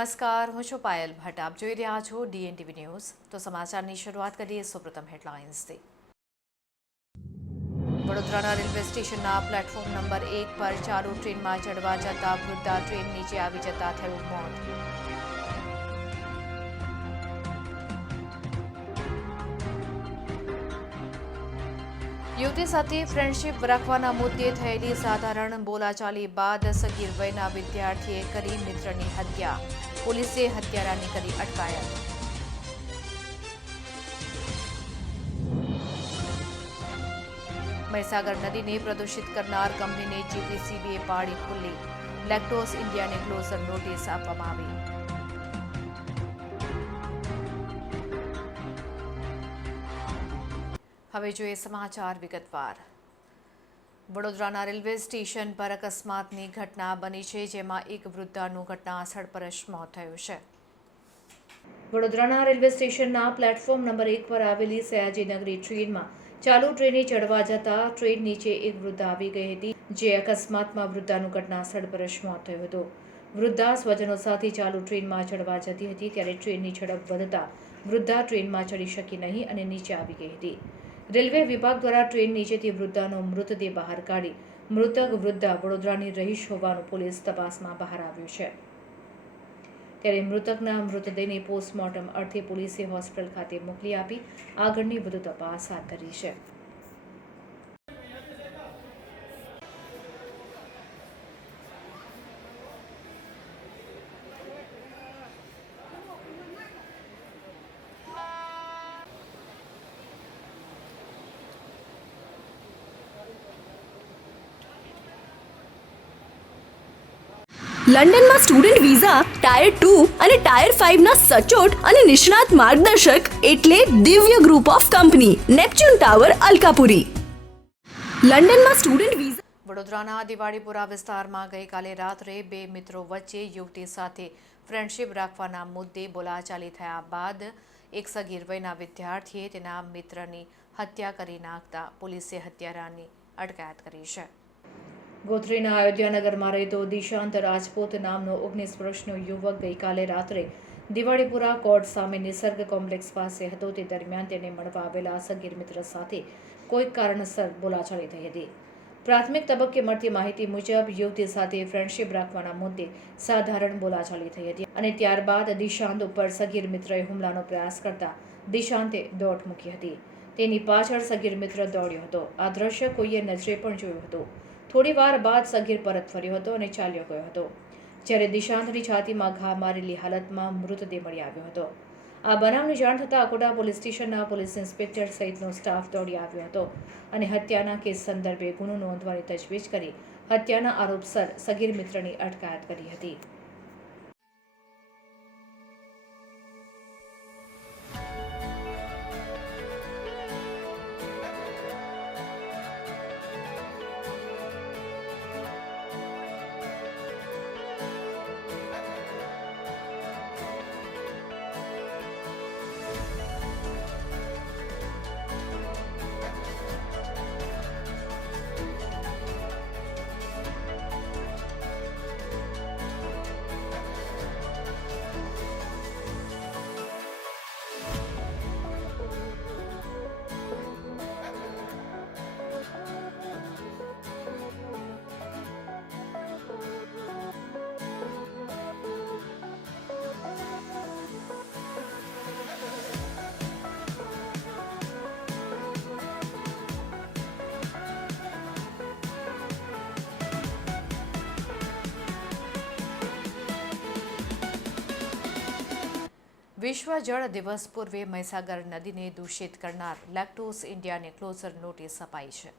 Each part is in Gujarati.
નમસ્કાર, હું છું પાયલ ભટ્ટ. આપ જોઈ રહ્યા છો DNTV ન્યૂઝ. તો સમાચારની શરૂઆત કરીએ સૌપ્રથમ હેડલાઇન્સથી. વડોદરાના રેલવે સ્ટેશનના પ્લેટફોર્મ નંબર 1 પર ચાલુ ટ્રેનમાં ચડવા જતા વૃદ્ધા ટ્રેન નીચે આવી જતા થયું મોત. યુવતી સાથે ફ્રેન્ડશીપ રાખવાના મુદ્દે થયેલી સાધારણ બોલાચાલી બાદ સગીર વયના વિદ્યાર્થીએ કરી મિત્રની હત્યા. પોલીસે હત્યારાની કરી અટકાયત. મહીસાગર નદીને પ્રદૂષિત કરનાર કંપનીને GPCBએ પાડી ખુલ્લી. લેક્ટોસ ઇન્ડિયાને ક્લોઝર નોટિસ આપવામાં આવી. હવે જોઈએ સમાચાર વિગતવાર. વડોદરાના રેલવે સ્ટેશન પર અકસ્માતની ઘટના બની છે, જેમાં એક વૃદ્ધાનું ઘટનાસ્થળ પર જ મોત થયું છે. વડોદરાના રેલવે સ્ટેશનના પ્લેટફોર્મ નંબર 1 પર આવેલી સયાજીનગરી ટ્રેનમાં ચાલુ ટ્રેને ચડવા જતા ટ્રેન નીચે એક વૃદ્ધા આવી ગઈ હતી, જે અકસ્માતમાં વૃદ્ધાનું ઘટનાસ્થળ પર જ મોત થયું હતું. વૃદ્ધા સ્વજનો સાથે ચાલુ ટ્રેનમાં ચડવા જતી હતી, ત્યારે ટ્રેનની ઝડપ વધતા વૃદ્ધા ટ્રેનમાં ચડી શકી નહીં અને નીચે આવી ગઈ હતી. રેલવે વિભાગ દ્વારા ટ્રેન નીચેથી વૃદ્ધાનો મૃતદેહ બહાર કાઢી મૃતક વૃદ્ધા વડોદરાની રહીશ હોવાનું પોલીસ તપાસમાં બહાર આવ્યું છે. ત્યારે મૃતકના મૃતદેહને પોસ્ટમોર્ટમ અર્થે પોલીસે હોસ્પિટલ ખાતે મોકલી આપી આગળની વધુ તપાસ હાથ ધરી છે. લંડનમાં સ્ટુડન્ટ વિઝા ટાયર 2 અને ટાયર 5 ના સચોટ અને નિષ્ણાત માર્ગદર્શક એટલે Divya group of company Neptune tower Alkapuri. લંડનમાં સ્ટુડન્ટ વિઝા. વડોદરાના દિવાળીપુરા વિસ્તારમાં ગઈકાલે રાત્રે બે મિત્રો વચ્ચે યુવતી સાથે ફ્રેન્ડશીપ રાખવાના મુદ્દે બોલાચાલી થયા બાદ એક સગીર વયના વિદ્યાર્થીએ તેના મિત્રની હત્યા કરી નાખતા પોલીસે હત્યારાની અટકાયત કરી છે. ગોત્રીના અયોધ્યાનગરમાં રહેતો દિશાંત રાજપૂત નામનો 19 વર્ષનો યુવક ગઈકાલે રાત્રે દિવાળીપુરા કોર્ટ સામે નિસર્ગ કોમ્પ્લેક્સ પાસે હતો. તે દરમિયાન તેને મળવા આવેલા સગીર મિત્ર સાથે કોઈક કારણસર બોલાચાલી થઈ હતી. પ્રાથમિક તબક્કે મળતી માહિતી મુજબ યુવતી સાથે ફ્રેન્ડશીપ રાખવાના મુદ્દે સાધારણ બોલાચાલી થઈ હતી અને ત્યારબાદ દિશાંત ઉપર સગીર મિત્રએ હુમલાનો પ્રયાસ કરતા દિશાંતે દોટ મૂકી હતી. તેની પાછળ સગીર મિત્ર દોડ્યો હતો. આ દ્રશ્ય કોઈએ નજરે પણ જોયું હતું. થોડી વાર બાદ સગીર પરત ફર્યો હતો અને ચાલ્યો ગયો હતો, જ્યારે દિશાંતની છાતીમાં ઘા મારેલી હાલતમાં મૃતદેહ મળી આવ્યો હતો. આ બનાવની જાણ થતાં અકોટા પોલીસ સ્ટેશનના પોલીસ ઇન્સ્પેક્ટર સહિતનો સ્ટાફ દોડી આવ્યો હતો અને હત્યાના કેસ સંદર્ભે ગુનો નોંધવાની તજવીજ કરી હત્યાના આરોપસર સગીર મિત્રની અટકાયત કરી હતી. વિશ્વ જળ દિવસ પૂર્વે મહીસાગર નદીને દૂષિત કરનાર લેક્ટોસ ઇન્ડિયાને ક્લોઝર નોટિસ અપાઈ છે.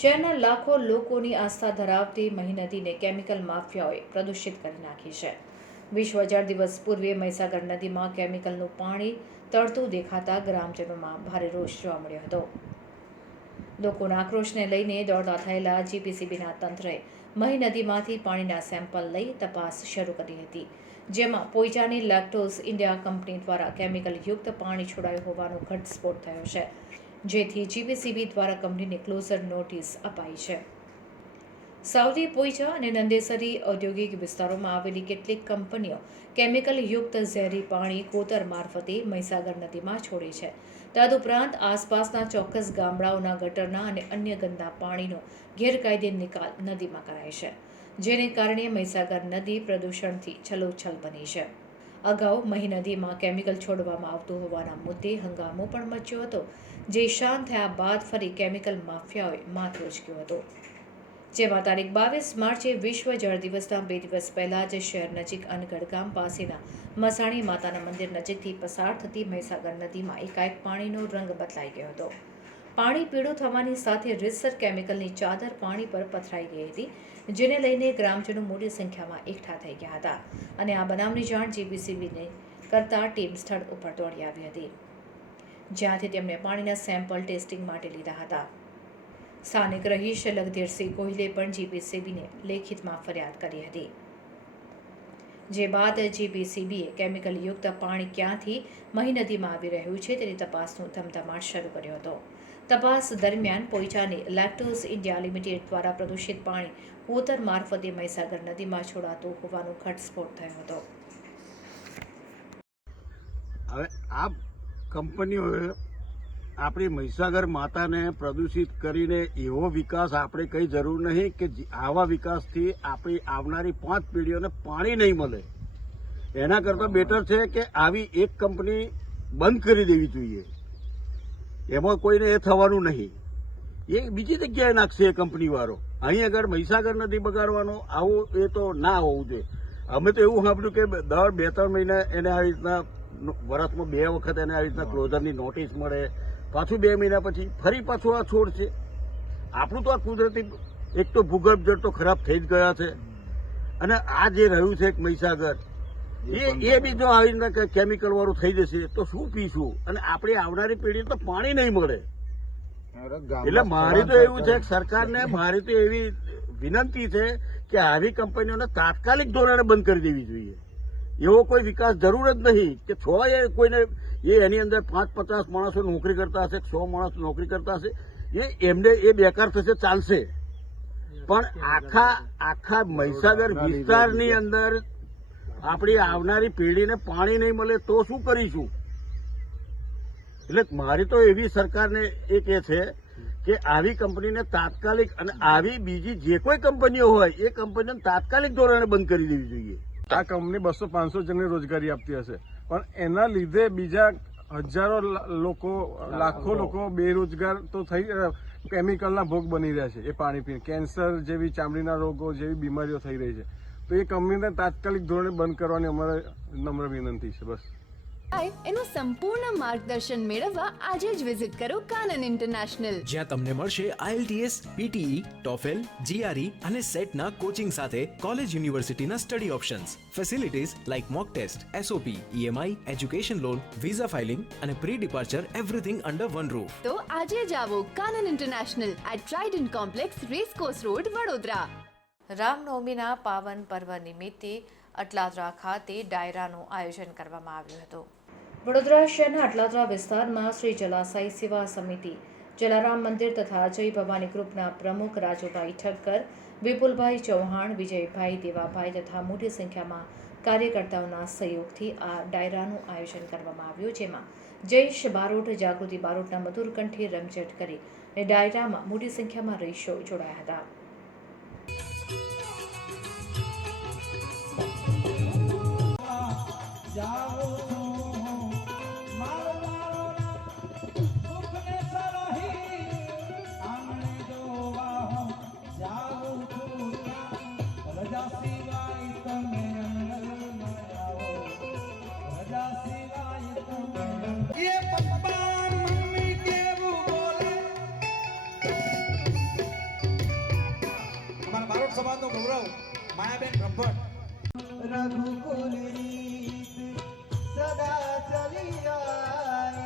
શહેરના લાખો લોકોની આસ્થા ધરાવતી મહી નદીને કેમિકલ માફિયાઓએ પ્રદૂષિત કરી નાખી છે. વિશ્વ જળ દિવસ પૂર્વે મહીસાગર નદીમાં કેમિકલનું પાણી તરતું દેખાતા ગ્રામજનોમાં ભારે રોષ જોવા મળ્યો હતો. લોકોના આક્રોશને લઈને દોડતા થયેલા GPCBના તંત્રએ મહી નદીમાંથી પાણીના સેમ્પલ લઈ તપાસ શરૂ કરી હતી, જેમાં પોઈચાની લેક્ટોસ ઇન્ડિયા કંપની દ્વારા કેમિકલયુક્ત પાણી છોડાયું હોવાનો ઘટસ્ફોટ થયો છે, જેથી GPCB દ્વારા કંપનીને ક્લોઝર નોટિસ અપાઈ છે. સાવલી, પોઈચા અને નંદેસરી ઔદ્યોગિક વિસ્તારોમાં આવેલી કેટલીક કંપનીઓ કેમિકલયુક્ત ઝેરી પાણી કોતર મારફતે મહીસાગર નદીમાં છોડે છે. તદુપરાંત આસપાસના ચોક્કસ ગામડાઓના ગટરના અને અન્ય ગંદા પાણીનો ગેરકાયદે નિકાલ નદીમાં કરાય છે, જેને કારણે મહીસાગર નદી પ્રદૂષણથી છલોછલ બની છે. અગાઉ મહી નદીમાં કેમિકલ છોડવામાં આવતું હોવાના મુદ્દે હંગામો પણ મચ્યો હતો, જે શાંત થયા બાદ ફરી કેમિકલ માફિયાઓએ માથું ઉચક્યું હતું. જેમાં તારીખ 22 માર્ચે વિશ્વ જળ દિવસના 2 દિવસ પહેલા જ શહેર નજીક અનગઢ ગામ પાસેના મસાણી માતાના મંદિર નજીકથી પસાર થતી મહીસાગર નદીમાં એકાએક પાણીનો રંગ બદલાઈ ગયો હતો. પાણી પીળું થવાની સાથે રીતસર કેમિકલની ચાદર પાણી પર પથરાઈ ગઈ હતી, જેને લઈને ગ્રામજનો મોટી સંખ્યામાં એકઠા થઈ ગયા હતા અને આ બનાવની જાણ જીપીસીબીને કરતા ટીમ સ્થળ ઉપર દોડી આવી હતી, જ્યાંથી તેમણે પાણીના સેમ્પલ ટેસ્ટિંગ માટે લીધા હતા. સ્થાનિક રહીશ લગધીરસિંહ ગોહિલે પણ જીપીસીબીને લેખિતમાં ફરિયાદ કરી હતી, જે બાદ જીપીસીબીએ કેમિકલયુક્ત પાણી ક્યાંથી મહી નદીમાં આવી રહ્યું છે તેની તપાસનો ધમધમાટ શરૂ કર્યો હતો. તપાસ દરમિયાન પોઈચાની લેક્ટોઝ ઇન્ડિયા લિમિટેડ દ્વારા પ્રદૂષિત પાણી કોતર મારફતે મહીસાગર નદીમાં છોડાતું હોવાનો ઘટસ્ફોટ થયો હતો. હવે આ કંપનીઓએ આપણી મહીસાગર માતાને પ્રદૂષિત કરીને એવો વિકાસ આપણે કંઈ જરૂર નહીં કે આવા વિકાસથી આપણી આવનારી 5 પેઢીઓને પાણી નહીં મળે. એના કરતાં બેટર છે કે આવી એક કંપની બંધ કરી દેવી જોઈએ. એમાં કોઈને એ થવાનું નહીં. એ બીજી જગ્યાએ નાખશે એ કંપનીવાળો. અહીં આગળ મહીસાગર નથી બગાડવાનો, આવું એ તો ના હોવું જોઈએ. અમે તો એવું સાંભળ્યું કે દર 2-3 મહિને એને આવી રીતના વર્ષમાં 2 વખત એને આવી રીતના ક્લોઝરની નોટિસ મળે, પાછું 2 મહિના પછી ફરી પાછું આ છોડશે. આપણું તો આ કુદરતી એક તો ભૂગર્ભ જળ તો ખરાબ થઈ જ ગયા છે, અને આ જે રહ્યું છે એક મહીસાગર એ બી જો આવી રીતના કેમિકલ વાળું થઈ જશે તો શું પીશું, અને આપણી આવનારી પેઢી તો પાણી નહીં મળે. એટલે મારી તો એવું છે કે સરકારને મારી તો એવી વિનંતી છે કે આવી કંપનીઓને તાત્કાલિક ધોરણે બંધ કરી દેવી જોઈએ. એવો કોઈ વિકાસ જરૂર જ નહીં કે કોઈને એની અંદર 5-50 માણસો નોકરી કરતા હશે, 100 માણસ નોકરી કરતા હશે, એમને એ બેકાર થશે ચાલશે, પણ આખા મહીસાગર વિસ્તારની અંદર આપણી આવનારી પેઢીને પાણી નહીં મળે તો શું કરીશું? એટલે મારી તો એવી સરકારને એક એ છે કે આવી કંપનીને તાત્કાલિક, અને આવી બીજી જે કોઈ કંપનીઓ હોય એ કંપનીને તાત્કાલિક ધોરણે બંધ કરી દેવી જોઈએ. આ કંપની 200-500 જણને રોજગારી આપતી હશે, પણ એના લીધે બીજા હજારો લોકો, લાખો લોકો બેરોજગાર તો થઈ કેમિકલના ભોગ બની રહ્યા છે. એ પાણી પીને કેન્સર જેવી, ચામડીના રોગો જેવી બીમારીઓ થઈ રહી છે. તો એ કંપનીને તાત્કાલિક ધોરણે બંધ કરવાની અમારે નમ્ર વિનંતી છે. બસ એનું સંપૂર્ણ માર્ગદર્શન મેળવવા આજે જ વિઝિટ કરો કાનન ઇન્ટરનેશનલ, જ્યાં તમને મળશે IELTS, PTE, TOEFL, GRE અને સેટના કોચિંગ સાથે કોલેજ યુનિવર્સિટીના study options, facilities like mock test, SOP, EMI, education loan, visa filing અને pre departure, everything under one roof. તો આજે જ આવો Kanan International at Trident Complex, racecourse road, Vadodara. રામનવમીના પાવન પર્વ નિમિત્તે અટલાદરા ખાતે ડાયરાનું આયોજન કરવામાં આવ્યું હતું. વડોદરા શહેરના અટલાદરા વિસ્તારમાં શ્રી જલાસાઈ સેવા સમિતિ, જલારામ મંદિર તથા જય ભવાની ગ્રુપના પ્રમુખ રાજુભાઈ ઠક્કર, વિપુલભાઈ ચૌહાણ, વિજયભાઈ દેવાભાઈ તથા મોટી સંખ્યામાં કાર્યકર્તાઓના સહયોગથી આ ડાયરાનું આયોજન કરવામાં આવ્યું, જેમાં જયેશ બારોટ, જાગૃતિ બારોટના મધુર કંઠે રમઝટ કરી અને ડાયરામાં મોટી સંખ્યામાં રહીશો જોડાયા હતા. સમાજનો ગૌરવ માયાબેન બ્રહ્મભટ્ટ. રઘુકુલ રીત સદા ચલી આવી,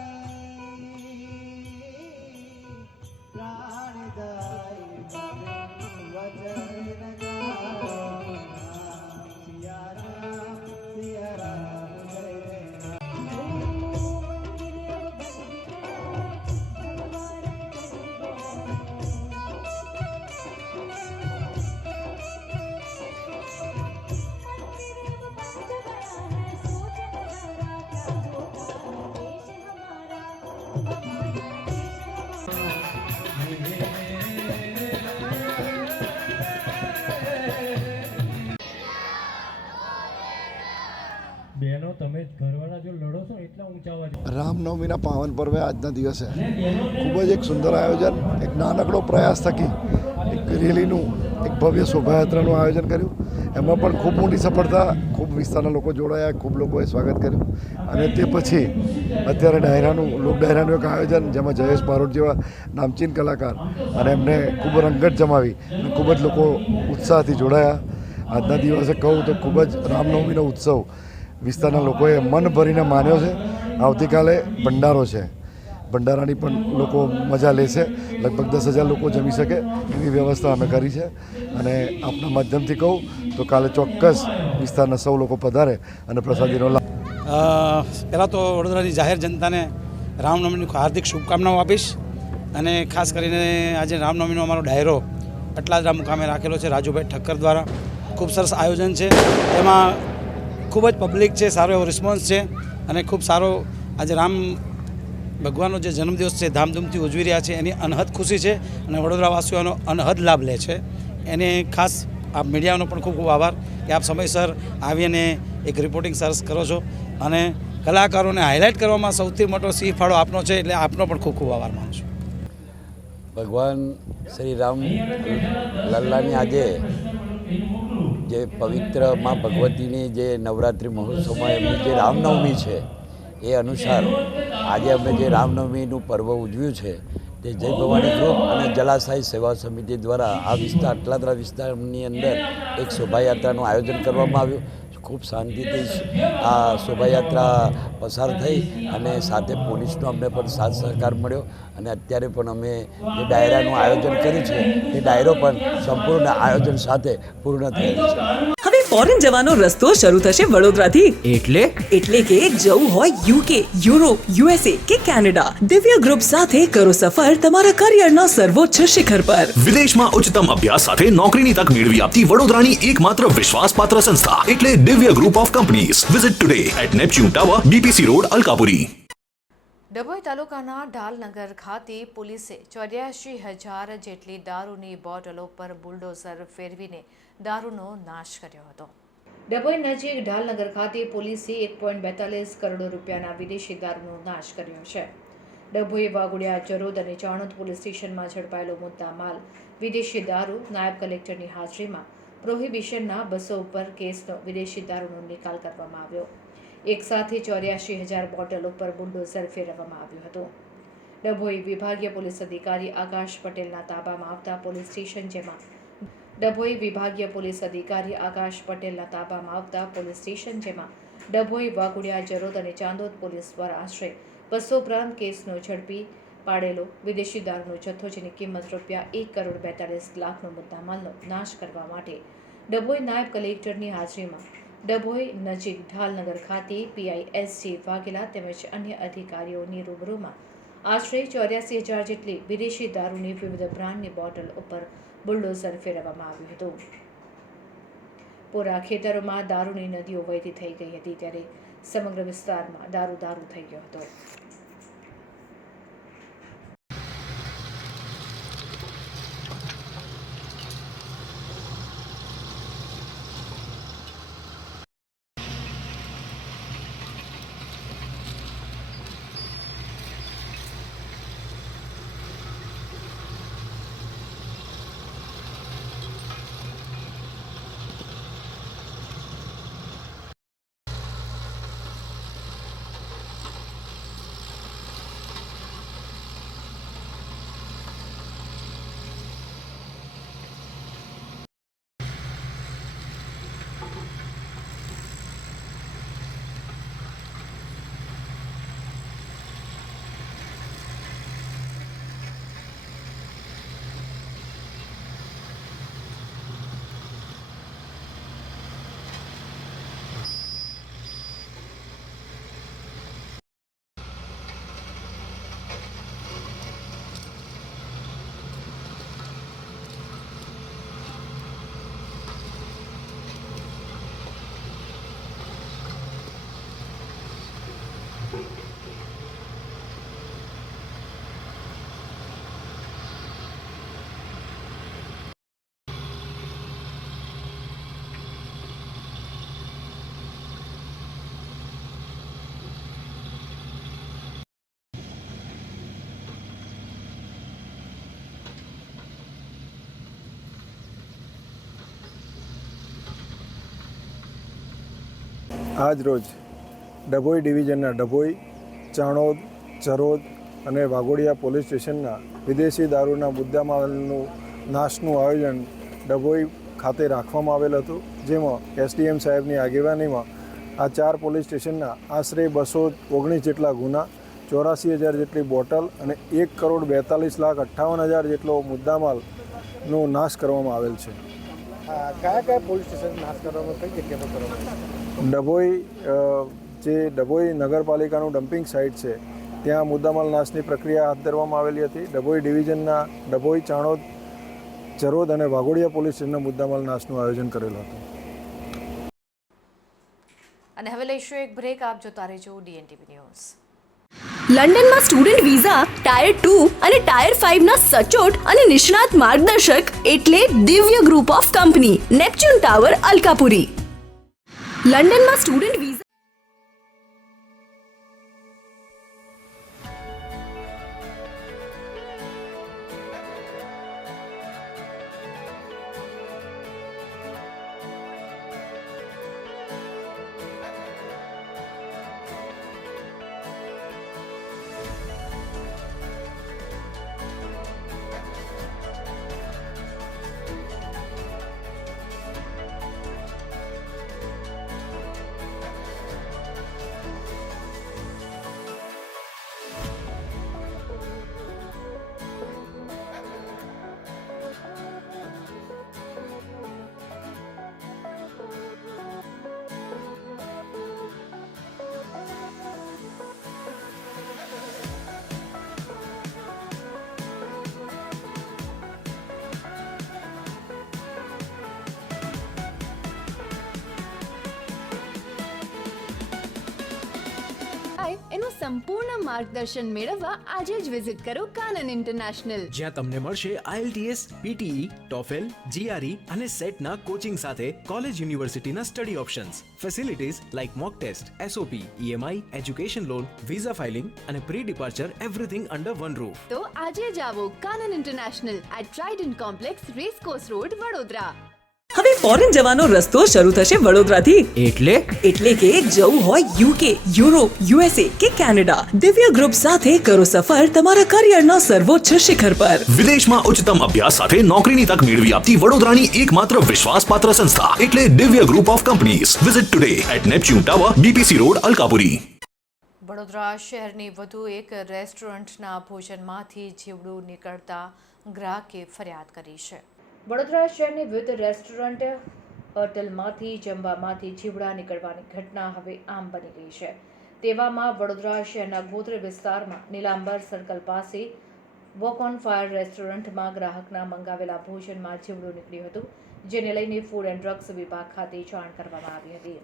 પ્રાણદાયી વચન ગાય, સિયા રામ સિયા રામ જય રામ. તમે ઘરવાળા જો લડો છો એટલા ઊંચા અવાજ રામનવમીના પાવન પર્વે આજના દિવસે ખૂબ જ એક સુંદર આયોજન, એક નાનકડો પ્રયાસ થકી એક રેલીનું, એક ભવ્ય શોભાયાત્રાનું આયોજન કર્યું. એમાં પણ ખૂબ મોટી સફળતા, ખૂબ વિસ્તારના લોકો જોડાયા, ખૂબ લોકોએ સ્વાગત કર્યું. અને તે પછી અત્યારે ડાયરાનું, લોક ડાયરાનું એક આયોજન, જેમાં જયેશ બારોટ જેવા નામચીન કલાકાર અને એમને ખૂબ રંગત જમાવી અને ખૂબ જ લોકો ઉત્સાહથી જોડાયા. આજના દિવસે કહું તો ખૂબ જ રામનવમીનો ઉત્સવ વિસ્તારના લોકોએ મન ભરીને માન્યો છે. આવતીકાલે ભંડારો છે, ભંડારાની પણ લોકો મજા લેશે. લગભગ 10,000 લોકો જમી શકે એવી વ્યવસ્થા અમે કરી છે. અને આપના માધ્યમથી કહું તો કાલે ચોક્કસ વિસ્તારના સૌ લોકો પધારે અને પ્રસાદીનો લાભ. પહેલાં તો વડોદરાની જાહેર જનતાને રામનવમીની હાર્દિક શુભકામનાઓ આપીશ. અને ખાસ કરીને આજે રામનવમીનો અમારો ડાયરો અટલાદરા મુકામે રાખેલો છે રાજુભાઈ ઠક્કર દ્વારા. ખૂબ સરસ આયોજન છે, એમાં ખૂબ જ પબ્લિક છે, સારો એવો રિસ્પોન્સ છે અને ખૂબ સારો આજે રામ ભગવાનનો જે જન્મદિવસ છે ધામધૂમથી ઉજવી રહ્યા છે એની અનહદ ખુશી છે અને વડોદરાવાસીઓનો અનહદ લાભ લે છે. એને ખાસ આપ મીડિયાનો પણ ખૂબ ખૂબ આભાર કે આપ સમયસર આવીને એક રિપોર્ટિંગ સરસ કરો છો અને કલાકારોને હાઇલાઇટ કરવામાં સૌથી મોટો સિંહ ફાળો આપનો છે, એટલે આપનો પણ ખૂબ ખૂબ આભાર માનું છું. ભગવાન શ્રી રામ લલ્લાની આજે જે પવિત્ર માં ભગવતીની જે નવરાત્રિ મહોત્સવમાં એમની જે રામનવમી છે એ અનુસાર આજે અમે જે રામનવમીનું પર્વ ઉજવ્યું છે તે જય ભવાની ગ્રુપ અને જલાસાઈ સેવા સમિતિ દ્વારા આ વિસ્તાર અટલાદરા વિસ્તારની અંદર એક શોભાયાત્રાનું આયોજન કરવામાં આવ્યું. ખૂબ શાંતિથી આ શોભાયાત્રા પસાર થઈ અને સાથે પોલીસનો અમને પણ સાથ સહકાર મળ્યો. અને અત્યારે પણ અમે જે ડાયરાનું આયોજન કર્યું છે તે ડાયરો પણ સંપૂર્ણ આયોજન સાથે પૂર્ણ થયેલ છે. હવે ફોરેન જવાનો રસ્તો શરૂ થશે વડોદરાથી. એટલે કે જવું હોય યુકે, યુરોપ, યુએસએ કે કેનેડા, દિવ્ય ગ્રુપ સાથે કરો સફર તમારા કરિયરના સર્વોચ્ચ શિખર પર. વિદેશમાં ઉચ્ચતમ અભ્યાસ સાથે નોકરીની તક મેળવી આપતી વડોદરાની એકમાત્ર વિશ્વાસપાત્ર સંસ્થા એટલે Divya group of companies. Visit today at Neptune tower, BPC road, Alkapuri. Dabhoi તાલુકાના ઢાલનગર ખાતે પોલીસે 84,000 જેટલી દારૂની બોટલો પર બુલડોઝર ફેરવીને દારૂનો નાશ કર્યો હતો. ડભોઈ નજીક ઢાલનગર ખાતે પોલીસે 1.42 કરોડ રૂપિયાના વિદેશી દારૂનો નાશ કર્યો છે. ડભોઈ, વાઘોડિયા, જરોદ અને ચાણોદ પોલીસ સ્ટેશનમાં ઝડપાયેલો મુદ્દા માલ વિદેશી દારૂ નાયબ કલેક્ટરની હાજરીમાં પ્રોહિબિશનના 200 ઉપર કેસનો વિદેશી દારૂનો નિકાલ કરવામાં આવ્યો. એક સાથે 84,000 બોટલ ઉપર બુલડોઝર ફેરવવામાં આવ્યું હતું. ડભોઈ વિભાગીય પોલીસ અધિકારી આકાશ પટેલના તાબામાં આવતા પોલીસ સ્ટેશન જેમાં ડભોઈ, વાઘોડિયા, જરોદ અને ચાંદોદ પોલીસ દ્વારા આશરે 200 ઉપરાંત કેસનો ઝડપી પાડેલો વિદેશી દારૂનો જથ્થો જેની કિંમત ₹1,42,00,000નો મુદ્દામાલનો નાશ કરવા માટે ડભોઈ નાયબ કલેક્ટરની હાજરીમાં ડભોઈ નજીક ઢાલનગર ખાતે PISG વાઘેલા તેમજ અન્ય અધિકારીઓની રૂબરૂમાં આશરે 84,000 જેટલી વિદેશી દારૂની વિવિધ બ્રાન્ડની બોટલ ઉપર બુલડોઝર ફેરવવામાં આવ્યું હતું. પૂરા ખેતરોમાં દારૂની નદીઓ વહેતી થઈ ગઈ હતી ત્યારે સમગ્ર વિસ્તારમાં દારૂ થઈ ગયો હતો. આજ રોજ ડભોઈ ડિવિઝનના ડભોઈ, ચાણોદ, ચરોદ અને વાઘોડિયા પોલીસ સ્ટેશનના વિદેશી દારૂના મુદ્દામાલનું નાશનું આયોજન ડભોઈ ખાતે રાખવામાં આવેલ હતું, જેમાં એસડીએમ સાહેબની આગેવાનીમાં આ 4 પોલીસ સ્ટેશનના આશરે 219 જેટલા ગુના, 84,000 જેટલી બોટલ અને 1,42,58,000 જેટલો મુદ્દામાલનો નાશ કરવામાં આવેલ છે. કયા પોલીસ સ્ટેશન નાશ કરવામાં, કઈ જગ્યા પર કરવામાં? ડભોઈ જે ડભોઈ નગરપાલિકાનું ડમ્પિંગ સાઇટ છે ત્યાં મુદ્દામાલ નાશની પ્રક્રિયા હાથ ધરવામાં આવેલી હતી. ડભોઈ ડિવિઝનના ડભોઈ, ચાણોદ, ચરોદ અને વાઘોડિયા પોલીસ સ્ટેશનના મુદ્દામાલ નાશનું આયોજન કરેલું હતું. અને હવે લઈશું એક બ્રેક. આપ જોતા રહેજો DNTV ન્યૂઝ. લંડનમાં સ્ટુડન્ટ વિઝા, ટાયર 2 અને ટાયર 5 ના સચોટ અને નિષ્ણાત માર્ગદર્શક એટલે Divya group of company, Neptune tower, Alkapuri. લંડનમાં સ્ટુડન્ટ વિઝા એનું સંપૂર્ણ માર્ગદર્શન મેળવવા આજે જ વિઝિટ કરો કાનન ઇન્ટરનેશનલ, જ્યાં તમને મળશે IELTS, PTE, TOEFL, GRE અને સેટના કોચિંગ સાથે કોલેજ યુનિવર્સિટીના study options, facilities like mock test, SOP, EMI, education loan, visa filing અને pre departure everything under one roof. તો આજે જ આવો Kanan International at Trident Complex, racecourse road, Vadodara. હવે ફોરેન જવાનો રસ્તો શરૂ થશે વડોદરાથી. એટલે કે જવું હોય UK, યુરોપ, USA કે કેનેડા, દિવ્ય ગ્રુપ સાથે કરો સફર તમારા કરિયરના સર્વોચ્ચ શિખર પર. વિદેશમાં ઉચ્ચતમ અભ્યાસ સાથે નોકરીની તક મેળવી આપતી વડોદરાની એકમાત્ર વિશ્વાસપાત્ર સંસ્થા એટલે Divya group of companies. Visit today at Neptune tower, BPC road, Alkapuri. Vadodara શહેરની વધુ એક રેસ્ટોરન્ટના ભોજનમાંથી જીવડું નીકળતા ગ્રાહકે ફરિયાદ કરી છે. વડોદરા શહેરની વિવિધ રેસ્ટોરન્ટ, હોટલમાંથી જમવામાંથી જીવડા નીકળવાની ઘટના હવે આમ બની ગઈ છે. તેવામાં વડોદરા શહેરના ગોત્રી વિસ્તારમાં નીલાંબર સર્કલ પાસે વોક ઓન ફાયર રેસ્ટોરન્ટમાં ગ્રાહકના મંગાવેલા ભોજનમાં જીવડું નીકળ્યું હતું, જેને લઈને ફૂડ એન્ડ ડ્રગ્સ વિભાગ ખાતે જાણ કરવામાં આવી હતી.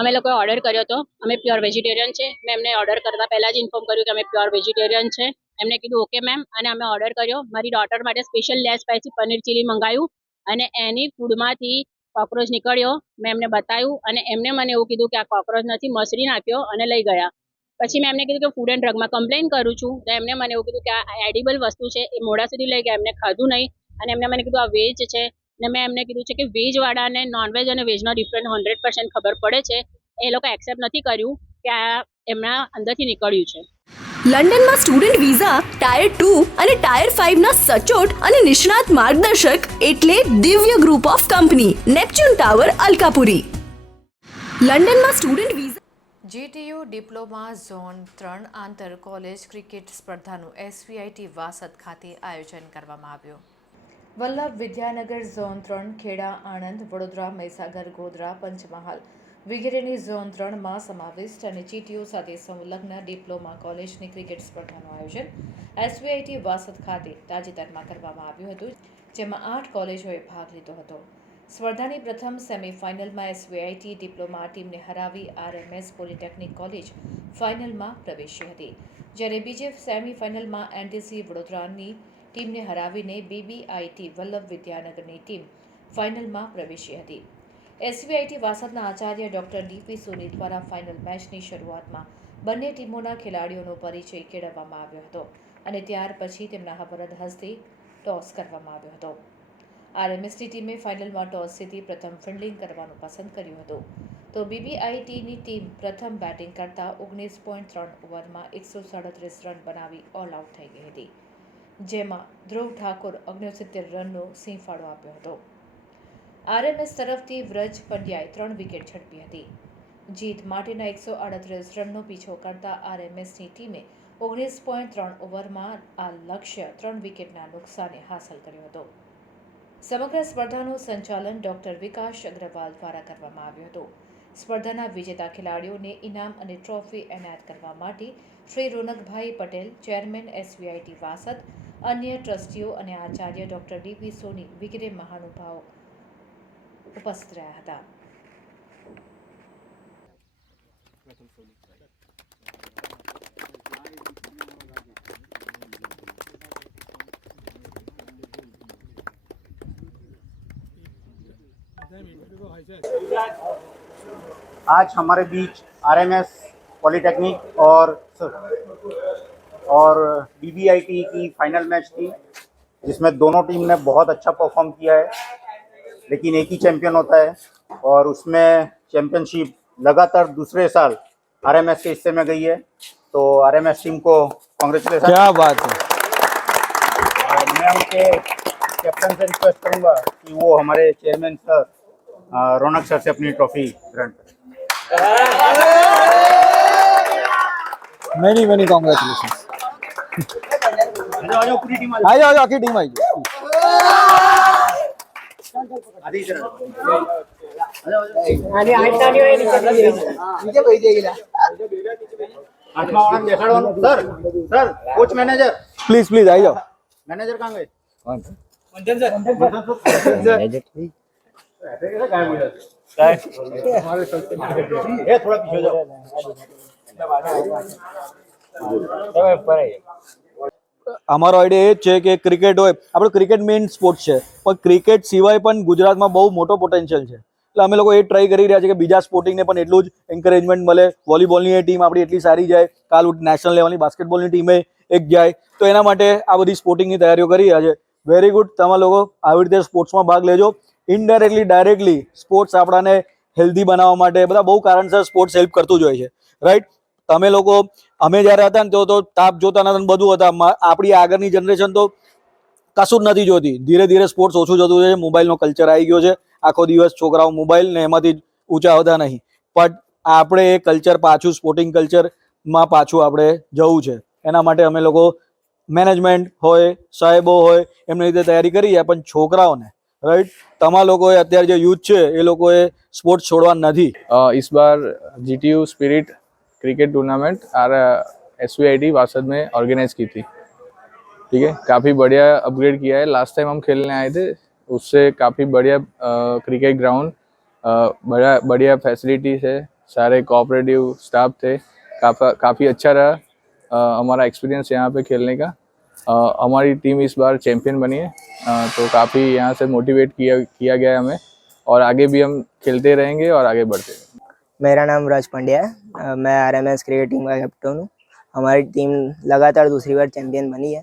અમે લોકોએ ઓર્ડર કર્યો હતો. અમે પ્યોર વેજીટેરિયન છે. મેં એમને ઓર્ડર કરતા પહેલાં જ ઇન્ફોર્મ કર્યું કે અમે પ્યોર વેજીટેરિયન છે. એમને કીધું ઓકે મેમ, અને અમે ઓર્ડર કર્યો. મારી ડોટર માટે special less spicy paneer chilli મંગાવ્યું અને એની ફૂડમાંથી કોકરોચ નીકળ્યો. મેં એમને બતાવ્યું અને એમને મને એવું કીધું કે આ કોકરોચ નથી, મસરી નાખ્યો અને લઈ ગયા. પછી મેં એમને કીધું કે ફૂડ એન્ડ ડ્રગમાં કમ્પ્લેન કરું છું. તો એમને મને એવું કીધું કે આ એડિબલ વસ્તુ છે, એ મોડા સુધી લઈ ગયા, એમને ખાધું નહીં. અને એમને મને કીધું આ વેજ છે. ને મેં એમને કીધું છે કે વેજવાળાને નોનવેજ અને વેજનો ડિફરન્ટ 100% ખબર પડે છે. એ લોકો એક્સેપ્ટ નથી કર્યું કે આ એમના અંદરથી નીકળ્યું છે. લંડનમાં સ્ટુડન્ટ વિઝા, ટાયર 2 અને ટાયર 5 ના સચોટ અને નિષ્ણાત માર્ગદર્શક એટલે Divya group of company, Neptune tower, Alkapuri. લંડનમાં student visa GTU diploma zone 3 આંતર કોલેજ ક્રિકેટ સ્પર્ધાનું એસવીઆઈટી વાસદ ખાતે આયોજન કરવામાં આવ્યું. વલ્લભ વિદ્યાનગર ઝોન 3 ખેડા, આણંદ, વડોદરા, મહીસાગર, ગોધરા, પંચમહાલ વગેરેની ઝોન 3માં સમાવિષ્ટ અને જીટીયુ સાથે સંલગ્ન ડિપ્લોમા કોલેજની ક્રિકેટ સ્પર્ધાનું આયોજન એસવીઆઈટી વાસદ ખાતે તાજેતરમાં કરવામાં આવ્યું હતું, જેમાં 8 કોલેજોએ ભાગ લીધો હતો. સ્પર્ધાની પ્રથમ સેમીફાઇનલમાં એસવીઆઈટી ડિપ્લોમા ટીમને હરાવી આરએમએસ પોલિટેકનિક કોલેજ ફાઇનલમાં પ્રવેશી હતી, જ્યારે બીજી સેમીફાઇનલમાં એનટીસી વડોદરાની ટીમને હરાવીને બીબીઆઈટી વલ્લભ વિદ્યાનગરની ટીમ ફાઇનલમાં પ્રવેશી હતી. એસવીઆઈટી વાસદના આચાર્ય ડોક્ટર ડીપી સોની દ્વારા ફાઇનલ મેચની શરૂઆતમાં બંને ટીમોના ખેલાડીઓનો પરિચય કેળવવામાં આવ્યો હતો અને ત્યાર પછી તેમના વરદ હસ્તે ટોસ કરવામાં આવ્યો હતો. આરએમએસની ટીમે ફાઇનલમાં ટોસ જીતી પ્રથમ ફિલ્ડિંગ કરવાનું પસંદ કર્યું હતું, તો બીબીઆઈટીની ટીમ પ્રથમ બેટિંગ કરતા 19.3 ઓવરમાં 137 રન બનાવી ઓલ આઉટ થઈ ગઈ હતી, જેમાં ધ્રુવ ઠાકુર 69 રનનો સિંહફાળો આપ્યો હતો. આરએમએસ તરફથી વ્રજ પંડ્યાએ 3 વિકેટ ઝડપી હતી. જીત માટેના 138 રનનો પીછો કરતા આરએમએસની ટીમે 19.3 ઓવરમાં આ લક્ષ્ય 3 વિકેટના નુકસાને હાંસલ કર્યો હતો. સમગ્ર સ્પર્ધાનું સંચાલન ડોક્ટર વિકાસ અગ્રવાલ દ્વારા કરવામાં આવ્યું હતું. સ્પર્ધાના વિજેતા ખેલાડીઓને ઇનામ અને ટ્રોફી એનાયત કરવા માટે શ્રી રોનકભાઈ પટેલ, ચેરમેન એસવીઆઈટી વાસદ, અન્ય ટ્રસ્ટીઓ અને આચાર્ય ડોક્ટર ડીપી સોની વગેરે મહાનુભાવો ઉપસ્થિત રહ્યા હતા. आज हमारे बीच आरएमएस पॉलिटेक्निक और बीबीआईटी की फाइनल मैच थी, जिसमें दोनों टीम ने बहुत अच्छा परफॉर्म किया है, लेकिन एक ही चैंपियन होता है और उसमें चैंपियनशिप लगातार दूसरे साल आरएमएस के हिस्से में गई है. तो आरएमएस टीम को कांग्रेचुलेशन. क्या बात है. मैं उनके कैप्टन से रिक्वेस्ट करूंगा कि वो हमारे चेयरमैन सर रौनक सर से अपनी ट्रॉफी ग्रहण करें. Many congratulation. आ जाओ पूरी टीम. आ जाओ आखिरी टीम आई जाओ. आधी सर आठमा वाला બેસાડવાનું. સર કોચ મેનેજર प्लीज आई जाओ. मैनेजर कहाँ गए? थोड़ा पीछे जाओ. અમારો આઈડિયા એ જ છે કે ક્રિકેટ હોય, આપણો ક્રિકેટ મેઇન સ્પોર્ટ છે, પણ ક્રિકેટ સિવાય પણ ગુજરાતમાં બહુ મોટો પોટેન્શિયલ છે. એટલે અમે લોકો એ ટ્રાય કરી રહ્યા છીએ કે બીજા સ્પોર્ટિંગને પણ એટલું જ એન્કરેજમેન્ટ મળે. વોલીબોલની એ ટીમ આપણી એટલી સારી જાય, કાલ નેશનલ લેવલની બાસ્કેટબોલની ટીમે એક જાય, તો એના માટે આ બધી સ્પોર્ટિંગની તૈયારીઓ કરી રહ્યા છે. Very good. તમે લોકો આવી રીતે સ્પોર્ટ્સમાં ભાગ લેજો. ઇનડાયરેક્ટલી ડાયરેક્ટલી સ્પોર્ટ્સ આપણાને હેલ્ધી બનાવવા માટે બધા બહુ કારણસર સ્પોર્ટ્સ હેલ્પ કરતું જ હોય છે, રાઈટ? તમે લોકો, અમે જ્યારે હતા ને તો તાપ જોતા નતા, બધું હતા. આપણી આગળની જનરેશન તો કશું જ નથી જોતી. ધીરે ધીરે સ્પોર્ટ્સ ઓછું જતું છે. મોબાઈલનો કલ્ચર આવી ગયો છે. આખો દિવસ છોકરાઓ મોબાઈલ ને એમાંથી જ ઊંચા આવતા નહીં. પણ આપણે એ કલ્ચર પાછું સ્પોર્ટિંગ કલ્ચરમાં પાછું આપણે જવું છે. એના માટે અમે લોકો મેનેજમેન્ટ હોય, સાહેબો હોય, એમની રીતે તૈયારી કરી છે. પણ છોકરાઓને, રાઈટ, તમારા લોકોએ અત્યારે જે યુથ છે એ લોકોએ स्पोर्ट्स छोड़वा नहीं. इस बार GTU spirit cricket tournament SVIT Vasad में ऑर्गेनाइज की थी. ठीक है, काफ़ी बढ़िया अपग्रेड किया है. लास्ट टाइम हम खेलने आए थे, उससे काफ़ी बढ़िया क्रिकेट ग्राउंड, बढ़िया फैसिलिटीज है, सारे कोऑपरेटिव स्टाफ थे. काफ़ी अच्छा रहा हमारा एक्सपीरियंस यहाँ पे खेलने का. हमारी टीम इस बार चैंपियन बनी है, तो काफ़ी यहाँ से मोटिवेट किया गया हमें, और आगे भी हम खेलते रहेंगे और आगे बढ़ते रहेंगे. मेरा नाम राज पांड्या है, मैं आरएमएस क्रिकेट टीम का कैप्टन हूँ. हमारी टीम लगातार दूसरी बार चैंपियन बनी है.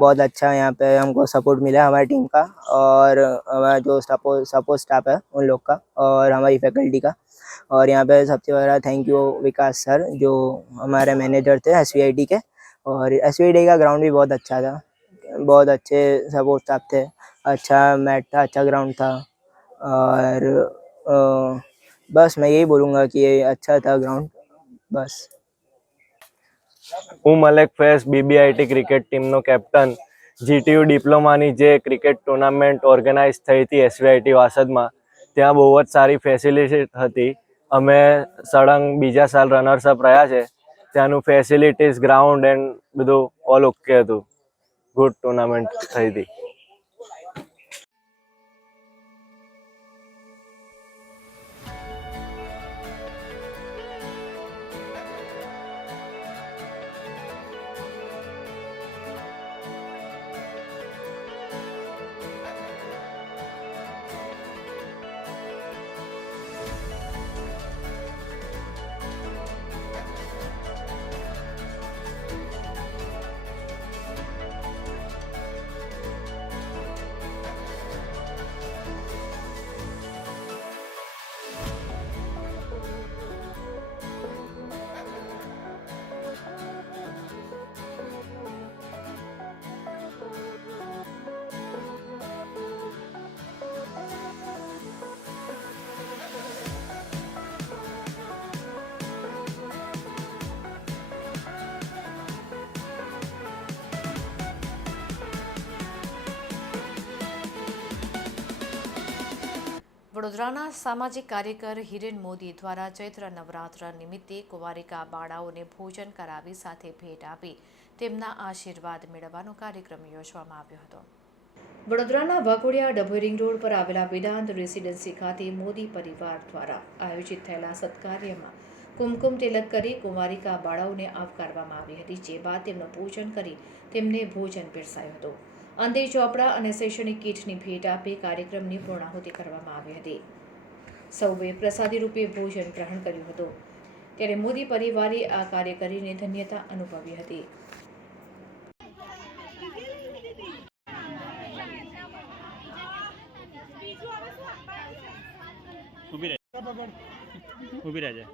बहुत अच्छा यहाँ पे हमको सपोर्ट मिला हमारी टीम का, और हमारा जो सपोर्ट स्टाफ है उन लोग का, और हमारी फैकल्टी का. और यहाँ पे सबसे बड़ा थैंक यू विकास सर, जो हमारे मैनेजर थे एसवीआईटी के. और एसवीआईटी का ग्राउंड भी बहुत अच्छा था, बहुत अच्छे सपोर्ट स्टाफ थे, अच्छा मैट था, अच्छा ग्राउंड था. और बस मैं यही बोलूँगा कि ये अच्छा था ग्राउंड, બસ. હું મલેક ફૈઝ BBIT ક્રિકેટ ટીમનો કેપ્ટન. GTU ડિપ્લોમાની જે ક્રિકેટ ટુર્નામેન્ટ ઓર્ગેનાઇઝ થઈ હતી SVIT વાસદમાં, ત્યાં બહુ જ સારી ફેસિલિટી હતી. અમે સળંગ બીજા સાલ રનર્સઅપ રહ્યા છે. ત્યાંનું ફેસિલિટીઝ, ગ્રાઉન્ડ એન્ડ બધું ઓલ ઓકે હતું. ગુડ ટુર્નામેન્ટ થઈ હતી. વડોદરાના સામાજિક કાર્યકર હિરેન મોદી દ્વારા ચૈત્ર નવરાત્ર નિમિત્તે કુંવારિકા બાળાઓને ભોજન કરાવી સાથે ભેટ આપી તેમના આશીર્વાદ મેળવવાનો કાર્યક્રમ યોજવામાં આવ્યો હતો. વડોદરાના વાઘોડિયા ડભોઈ રિંગ રોડ પર આવેલા વેદાંત રેસિડેન્સી ખાતે મોદી પરિવાર દ્વારા આયોજિત થયેલા સત્કાર્યમાં કુમકુમ તિલક કરી કુંવારિકા બાળાઓને આવકારવામાં આવી હતી, જે બાદ તેમનું પૂજન કરી તેમને ભોજન પીરસાયું હતું. અંતે ચોપડા અને શૈક્ષણિક કીટની ભેટ આપી કાર્યક્રમની પૂર્ણાહુતિ કરવામાં આવી હતી. સૌએ પ્રસાદી રૂપે ભોજન ગ્રહણ કર્યું હતું. ત્યારે મોદી પરિવારે આ કાર્ય કરીને ધન્યતા અનુભવી હતી. ઊભી રહેજે.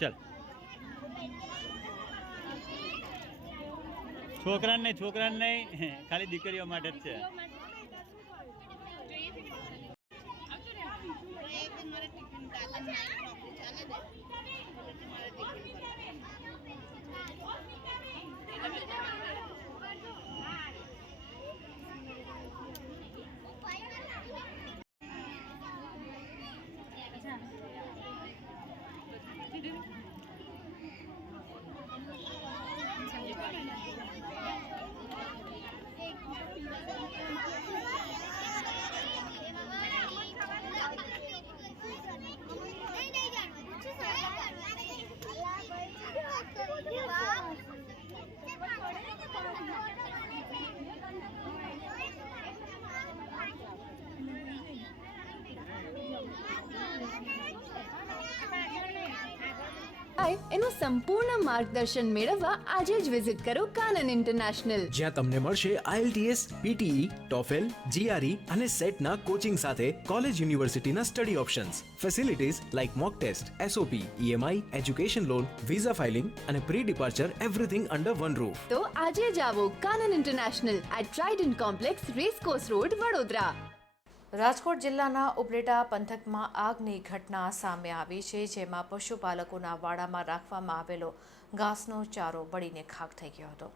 ચાલ. છોકરાને નહીં, ખાલી દીકરીઓ માટે જ છે. એનું સંપૂર્ણ માર્ગદર્શન મેળવવા આજે જ વિઝિટ કરો કાનન ઇન્ટરનેશનલ, જ્યાં તમને મળશે IELTS, PTE, TOEFL, GRE અને સેટના કોચિંગ સાથે કોલેજ યુનિવર્સિટીના study options, facilities like mock test, SOP, EMI, education loan, visa filing અને pre departure, everything under one roof. તો આજે જ આવો Kanan International at Trident Complex, racecourse road, Vadodara. Rajkot જિલ્લાના ઉપલેટા પંથકમાં આગની ઘટના સામે આવી છે, જેમાં પશુપાલકોના વાડામાં રાખવામાં આવેલો ઘાસનો ચારો બળીને ખાખ થઈ ગયો હતો.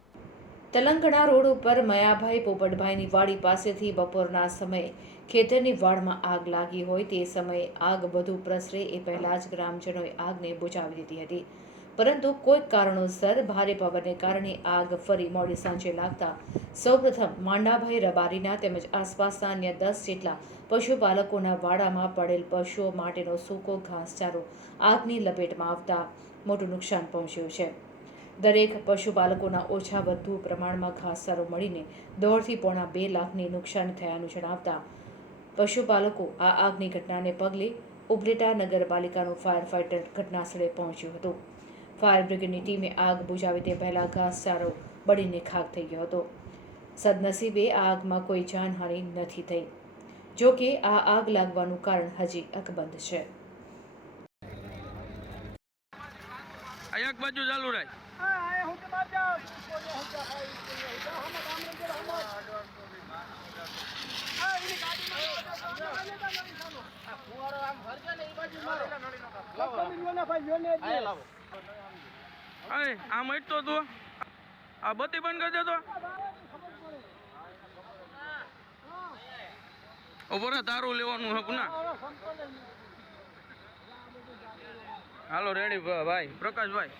તેલંગણા રોડ ઉપર મયાભાઈ પોપટભાઈની વાડી પાસેથી બપોરના સમયે ખેતરની વાડમાં આગ લાગી હોય તે સમયે આગ વધુ પ્રસરે એ પહેલા જ ગ્રામજનોએ આગને બુઝાવી દીધી હતી, પરંતુ કોઈક કારણોસર ભારે પવનને કારણે આગ ફરી મોડી સાંજે લાગતા સૌપ્રથમ માંડાભાઈ રબારીના તેમજ આસપાસના અન્ય 10 જેટલા પશુપાલકોના વાડામાં પડેલ પશુઓ માટેનો સૂકો ઘાસચારો આગની લપેટમાં આવતા મોટું નુકસાન પહોંચ્યું છે. દરેક પશુપાલકોના ઓછા વધુ પ્રમાણમાં ઘાસચારો મળીને 1.5 થી પોણા 2 લાખની નુકસાન થયાનું જણાવતા પશુપાલકો આ આગની ઘટનાને પગલે ઉપલેટા નગરપાલિકાનું ફાયર ફાઇટર ઘટનાસ્થળે પહોંચ્યું હતું. ફાયર બ્રિગેડની ટીમે આગ બુઝાવી તે પહેલા ઘાસચારો બળીને ખાખ થઈ ગયો હતો. સદનસીબે આ આગમાં કોઈ જાનહાનિ નથી થઈ. જો કે આ આગ લાગવાનું કારણ હજી અકબંધ છે. એક બાજુ ચાલુ રહે. આમ હટતો તું આ બત્તી બંધ કરી દેતો ઉભો રે તારું લેવાનું હક ના હાલો રેડી ભાઈ પ્રકાશભાઈ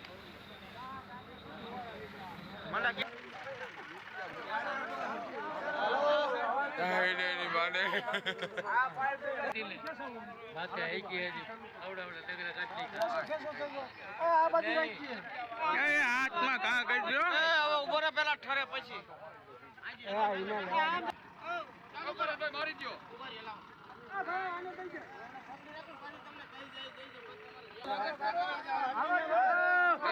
હાથમાં કા કરજો ઉભો રે પેલા ઠરે પછી મારી દો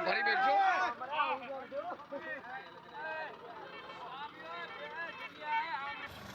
ભરી બેઠો